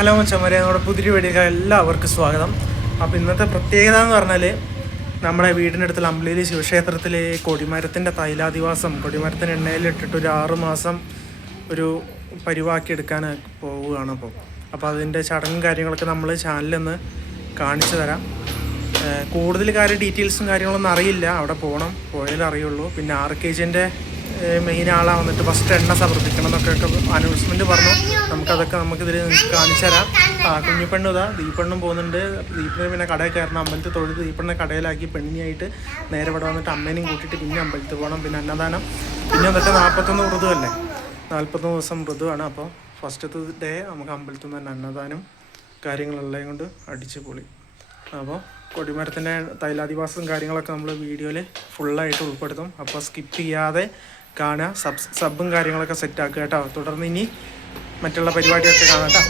Hello മച്ചന്മാരെ, നമ്മുടെ പുതിയ വീഡിയോക്ക് എല്ലാവർക്കും സ്വാഗതം. അപ്പോൾ ഇന്നത്തെ പ്രത്യേകത എന്ന് പറഞ്ഞാൽ നമ്മുടെ വീടിനടുത്തുള്ള അമ്പലയിൽ ശിവക്ഷേത്രത്തിലെ കൊടിമരത്തിൻ്റെ തൈലാദിവാസം, കൊടിമരത്തിൻ്റെ എണ്ണയിലിട്ടിട്ട് ഒരു 6 മാസം ഒരു പരിവാക്കി എടുക്കാൻ പോവുകയാണ്. അപ്പോൾ അതിൻ്റെ ചടങ്ങും കാര്യങ്ങളൊക്കെ നമ്മൾ ചാനലിലൊന്ന് കാണിച്ചു തരാം. കൂടുതൽ ഡീറ്റെയിൽസും കാര്യങ്ങളൊന്നും അറിയില്ല, അവിടെ പോയാലേ അറിയുള്ളൂ. പിന്നെ RKGൻ്റെ മെയിൻ ആളാണ് വന്നിട്ട് ഫസ്റ്റ് എണ്ണ സമർപ്പിക്കണം എന്നൊക്കെ അനൗൺസ്മെൻറ്റ് പറഞ്ഞു. നമുക്കിതിൽ കാണിച്ചു തരാം. കുഞ്ഞിപ്പെണ്ണും ദീപ്പെണ്ണും പോകുന്നുണ്ട്. ദീപിന് പിന്നെ കടയിൽ കയറണം. അമ്പലത്തിൽ തൊഴുത് ദീപ്പെണ്ണ കടയിലാക്കി പെണ്ണിനായിട്ട് നേരെ ഇവിടെ വന്നിട്ട് അമ്മേനെയും കൂട്ടിയിട്ട് പിന്നെ അമ്പലത്തിൽ പോകണം. പിന്നെ അന്നദാനം, പിന്നെ വന്നിട്ട് 41 ഋതുവല്ലേ, 41 ദിവസം ഋതുവാണ്. അപ്പോൾ ഫസ്റ്റത്തെ ഡേ നമുക്ക് അമ്പലത്തിൽ നിന്ന് തന്നെ അന്നദാനം കാര്യങ്ങളെല്ലാം കൊണ്ട് അടിച്ച് പൊളി. അപ്പോൾ കൊടിമരത്തിൻ്റെ തൈലാദിവാസം കാര്യങ്ങളൊക്കെ നമ്മൾ വീഡിയോയിൽ ഫുള്ളായിട്ട് ഉൾപ്പെടുത്തും. അപ്പോൾ സ്കിപ്പ് ചെയ്യാതെ കാണുക. സബും കാര്യങ്ങളൊക്കെ സെറ്റാക്കുക കേട്ടോ. തുടർന്ന് ഇനി മറ്റുള്ള പരിപാടിയൊക്കെ കാണാം കേട്ടോ.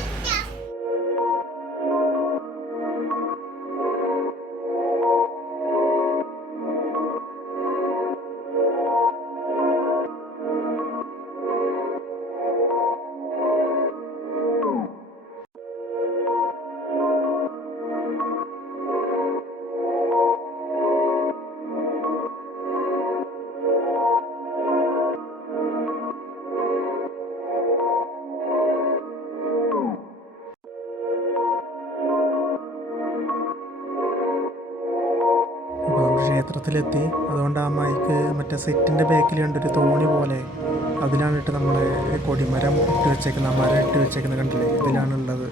ക്ഷേത്രത്തിലെത്തി. അതുകൊണ്ട് ആ മൈക്ക് മറ്റേ സെറ്റിൻ്റെ ബാക്കിൽ കണ്ടൊരു തോണി പോലെ, അതിലാണിട്ട് നമ്മൾ കൊടിമരം ഇട്ട് വെച്ചേക്കുന്നത്. മരം ഇട്ട് വെച്ചേക്കുന്നത് കണ്ടില്ലേ, ഇതിലാണുള്ളത്.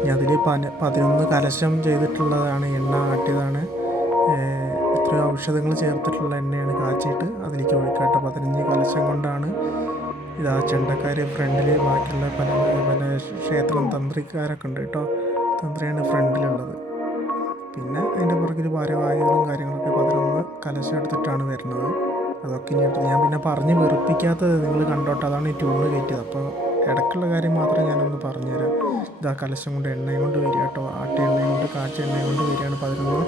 ഇനി അതിൽ 11 കലശം ചെയ്തിട്ടുള്ളതാണ്, എണ്ണ ആട്ടിയതാണ്. എത്രയോ ഔഷധങ്ങൾ ചേർത്തിട്ടുള്ള എണ്ണയാണ് കാച്ചിട്ട് അതിലേക്ക് ഒഴിക്കാട്ടോ. 15 കലശം കൊണ്ടാണ് ഇതാ ചെണ്ടക്കാർ ഫ്രണ്ടിൽ, ബാക്കിയുള്ള പല ക്ഷേത്രം തന്ത്രിക്കാരൊക്കെ ഉണ്ട് കേട്ടോ. തന്ത്രിയാണ് ഫ്രണ്ടിലുള്ളത്. പിന്നെ അതിൻ്റെ പുറകിൽ ഭാരവാഹികളും കാര്യങ്ങളൊക്കെ 11 കലശം എടുത്തിട്ടാണ് വരുന്നത്. അതൊക്കെ ഇനി ഞാൻ പിന്നെ പറഞ്ഞ് വെറുപ്പിക്കാത്തത് നിങ്ങൾ കണ്ടോട്ടെ, അതാണ് ഈ ട്യൂണ് കയറ്റിയത്. അപ്പോൾ ഇടയ്ക്കുള്ള കാര്യം മാത്രം ഞാനൊന്ന് പറഞ്ഞുതരാം. ഇതാ കലശം കൊണ്ട് എണ്ണയും കൊണ്ട് വരിക കേട്ടോ. ആട്ടിയ എണ്ണയും കൊണ്ട് കാച്ചിയ എണ്ണയും കൊണ്ട് വരികയാണ് 11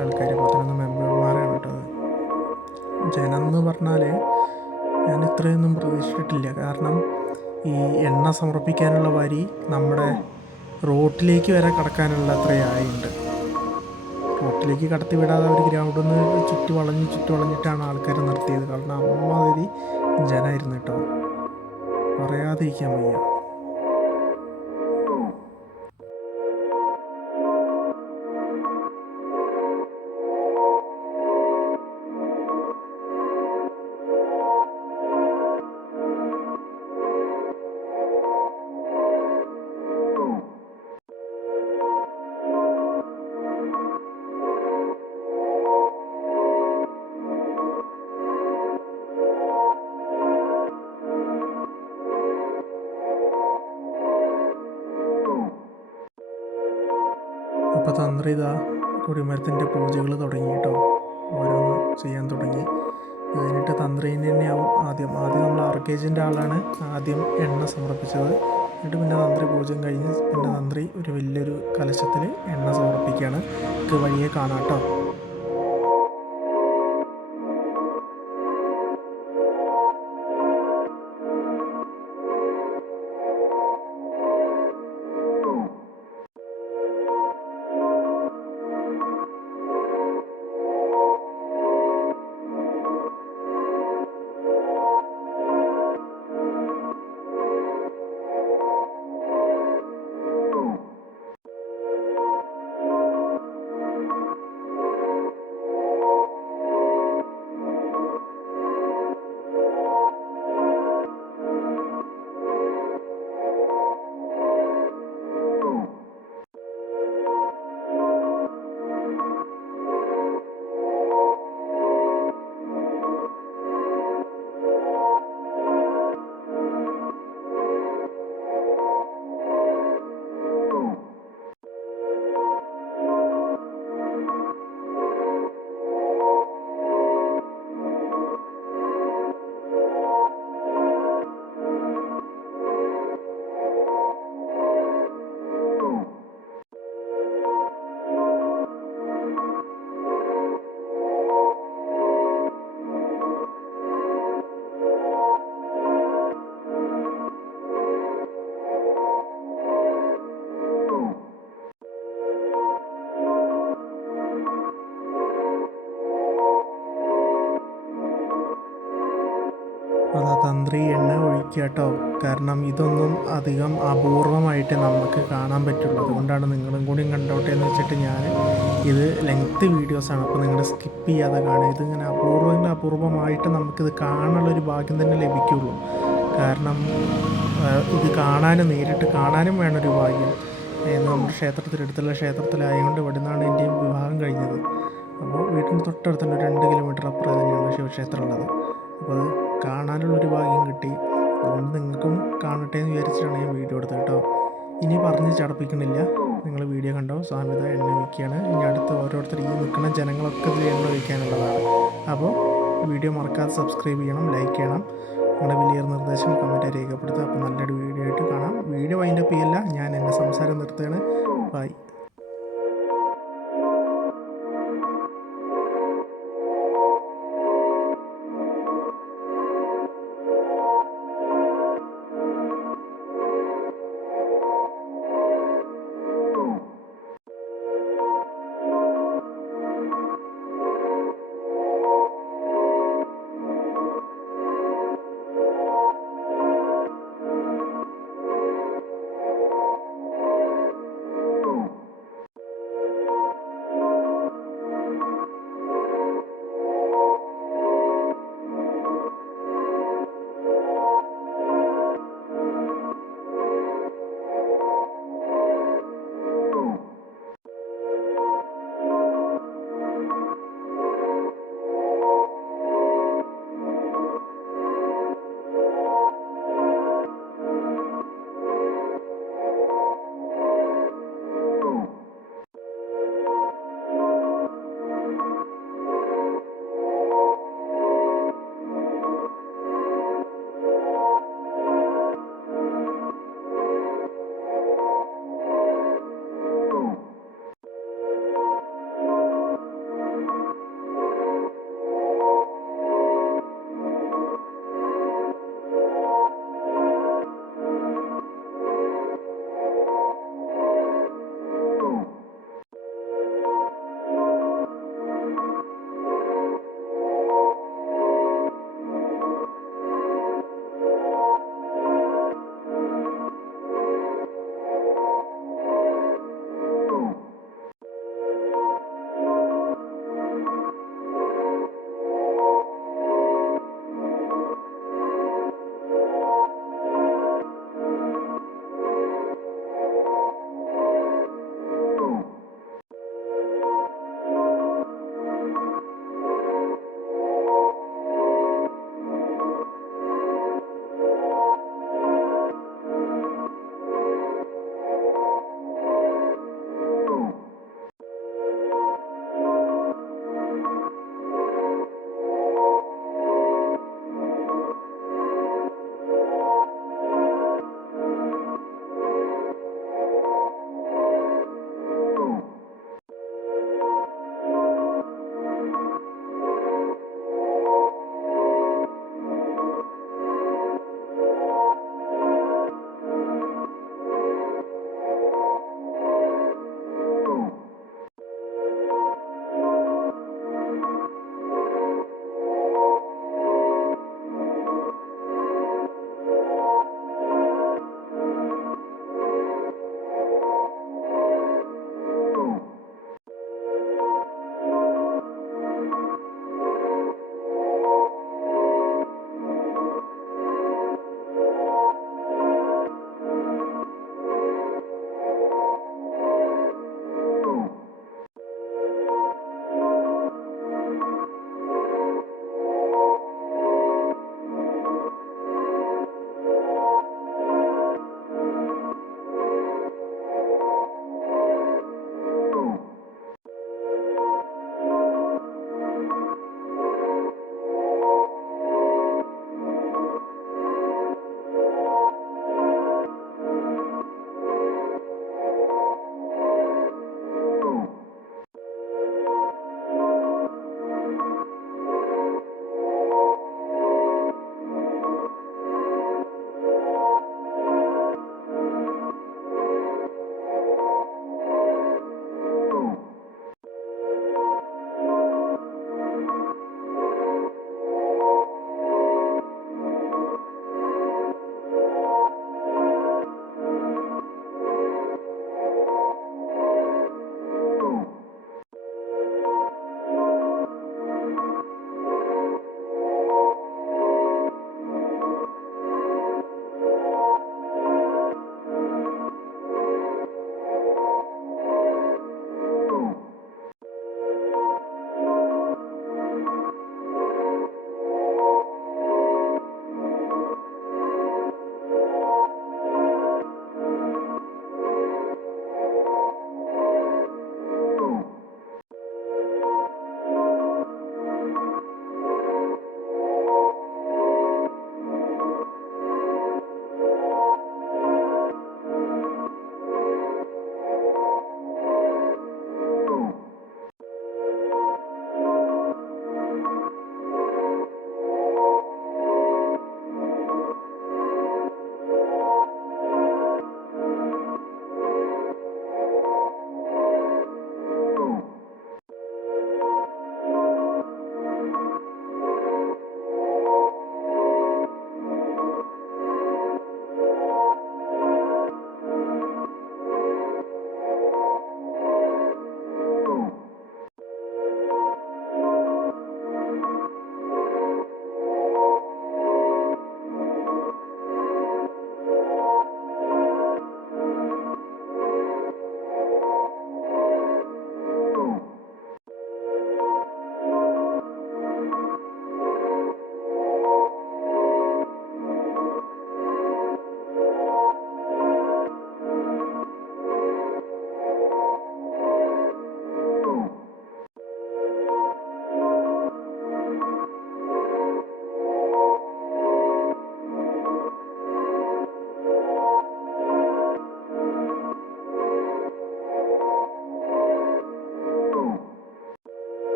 ആൾക്കാർ, 11 മെമ്പർമാരാണ് കേട്ടോ. ജനം എന്ന് പറഞ്ഞാൽ ഞാൻ ഇത്രയൊന്നും പ്രതീക്ഷിച്ചിട്ടില്ല. കാരണം ഈ എണ്ണ സമർപ്പിക്കാനുള്ള വരി നമ്മുടെ റോട്ടിലേക്ക് വരെ കടക്കാനുള്ള അത്രയായുണ്ട്. റോട്ടിലേക്ക് കടത്തി വിടാതെ അവർ ഗ്രൗണ്ടിൽ നിന്ന് ചുറ്റി വളഞ്ഞിട്ടാണ് ആൾക്കാർ നിർത്തിയത്. കാരണം അമ്മാതിരി ജനമായിരുന്നു കേട്ടോ, പറയാതിരിക്കാൻ വയ്യ. അപ്പോൾ തന്ത്രി ഇതാ കൊടിമരത്തിൻ്റെ പൂജകൾ തുടങ്ങി കേട്ടോ, ഓരോന്ന് ചെയ്യാൻ തുടങ്ങി. അത് കഴിഞ്ഞിട്ട് തന്ത്രീനെ തന്നെയാവും ആദ്യം നമ്മൾ RKGൻ്റെ ആളാണ് ആദ്യം എണ്ണ സമർപ്പിച്ചത്. എന്നിട്ട് പിന്നെ തന്ത്രി പൂജയും കഴിഞ്ഞ് പിന്നെ തന്ത്രി ഒരു വലിയൊരു കലശത്തിൽ എണ്ണ സമർപ്പിക്കുകയാണ്. വഴിയെ കാണാം കേട്ടോ. മുന്തിരി എണ്ണ ഒഴിക്കുക കേട്ടോ. കാരണം ഇതൊന്നും അധികം അപൂർവമായിട്ട് നമുക്ക് കാണാൻ പറ്റുള്ളൂ. അതുകൊണ്ടാണ് നിങ്ങളും കൂടി കണ്ടോട്ടെ എന്ന് വെച്ചിട്ട് ഞാൻ ഇത് ലെങ്ത് വീഡിയോസാണ്, അപ്പോൾ നിങ്ങൾ സ്കിപ്പ് ചെയ്യാതെ കാണുക. ഇതിങ്ങനെ അപൂർവമായിട്ട് നമുക്കിത് കാണാനുള്ളൊരു ഭാഗ്യം തന്നെ ലഭിക്കുള്ളൂ. കാരണം ഇത് നേരിട്ട് കാണാനും വേണമൊരു ഭാഗ്യം. നമ്മുടെ ക്ഷേത്രത്തിനടുത്തുള്ള ക്ഷേത്രത്തിലായതുകൊണ്ട് ഇവിടെ നിന്നാണ് എൻ്റെയും വിവാഹം കഴിഞ്ഞത്. അപ്പോൾ വീട്ടിന് തൊട്ടടുത്ത് തന്നെ 2 കിലോമീറ്റർ അപ്പുറം തന്നെയാണ് ശിവക്ഷേത്രം ഉള്ളത്. അപ്പോൾ അത് കാണാനുള്ളൊരു ഭാഗ്യം കിട്ടി. അതുകൊണ്ട് നിങ്ങൾക്കും കാണട്ടെ എന്ന് വിചാരിച്ചിട്ടാണ് ഞാൻ വീഡിയോ എടുത്തത് കേട്ടോ. ഇനി പറഞ്ഞ് ചടപ്പിക്കണില്ല, നിങ്ങൾ വീഡിയോ കണ്ടോ. സ്വാമിത എണ്ണ ഒഴിക്കുകയാണ്. ഇനി അടുത്ത് ഓരോരുത്തർ ഈ നിൽക്കുന്ന ജനങ്ങളൊക്കെ ഇതിൽ എണ്ണ ഒഴിക്കാനുള്ളതാണ്. അപ്പോൾ വീഡിയോ മറക്കാതെ സബ്സ്ക്രൈബ് ചെയ്യണം, ലൈക്ക് ചെയ്യണം, നിങ്ങളുടെ വലിയ നിർദ്ദേശം കമൻറ്റായി രേഖപ്പെടുത്തുക. അപ്പോൾ നല്ലൊരു വീഡിയോ ആയിട്ട് കാണാം. വീഡിയോ വൈൻഡപ്പ് ചെയ്യല്ല, ഞാൻ എൻ്റെ സംസാരം നിർത്തുകയാണ്. ബൈ.